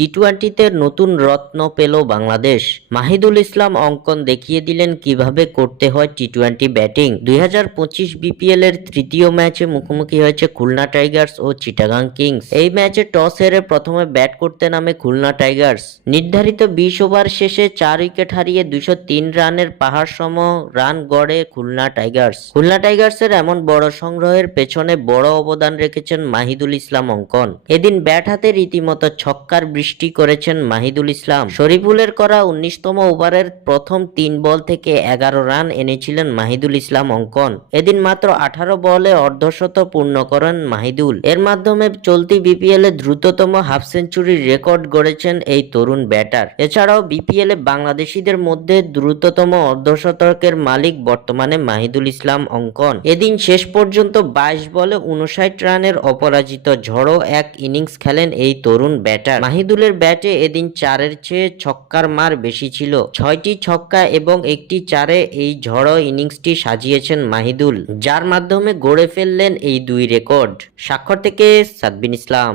টি-টোয়েন্টিতে নতুন রত্ন পেল বাংলাদেশ। মাহিদুল ইসলাম অঙ্কন দেখিয়ে দিলেন কিভাবে করতে হয় টি-টোয়েন্টি ব্যাটিং। 2025 বিপিএল এর তৃতীয় ম্যাচে মুখোমুখি হয়েছে খুলনা টাইগার্স ও চিটাগাং কিংস। এই ম্যাচে টস হেরে প্রথমে ব্যাট করতে নামে খুলনা টাইগার্স। নির্ধারিত 20 ওভার শেষে 4 উইকেট হারিয়ে 203 রানের পাহাড়সম রান গড়ে খুলনা টাইগার্স। খুলনা টাইগার্সের এমন বড় সংগ্রহের পেছনে বড় অবদান রেখেছেন মাহিদুল ইসলাম অঙ্কন। এদিন ব্যাট হাতে রীতিমতো ছক্কার বৃষ্টি করেছেন মাহিদুল ইসলাম। শরীফুলের করা 19তম ওভারের প্রথম 3 বল থেকে 11 রান এনেছিলেন মাহিদুল ইসলাম অঙ্কন। এদিন মাত্র 18 বলে অর্ধশত পূর্ণ করেন মাহিদুল। এর মাধ্যমে চলতি বিপিএল এ দ্রুততম হাফ সেঞ্চুরির রেকর্ড গড়েছেন এই তরুণ ব্যাটার। এছাড়াও বিপিএল এ বাংলাদেশিদের মধ্যে দ্রুততম অর্ধশতকের মালিক বর্তমানে মাহিদুল ইসলাম অঙ্কন। এদিন শেষ পর্যন্ত 22 বলে 59 রানের অপরাজিত ঝড়ো এক ইনিংস খেলেন এই তরুণ ব্যাটার। মাহিদুলের ব্যাটে এদিন 4-এর চেয়ে ছক্কার মার বেশি ছিল। 6টি ছক্কা এবং 1টি 4-এ এই ঝড়ো ইনিংসটি সাজিয়েছেন মাহিদুল, যার মাধ্যমে গড়ে ফেললেন এই দুই রেকর্ড। স্বাক্ষর থেকে সাদবিন ইসলাম।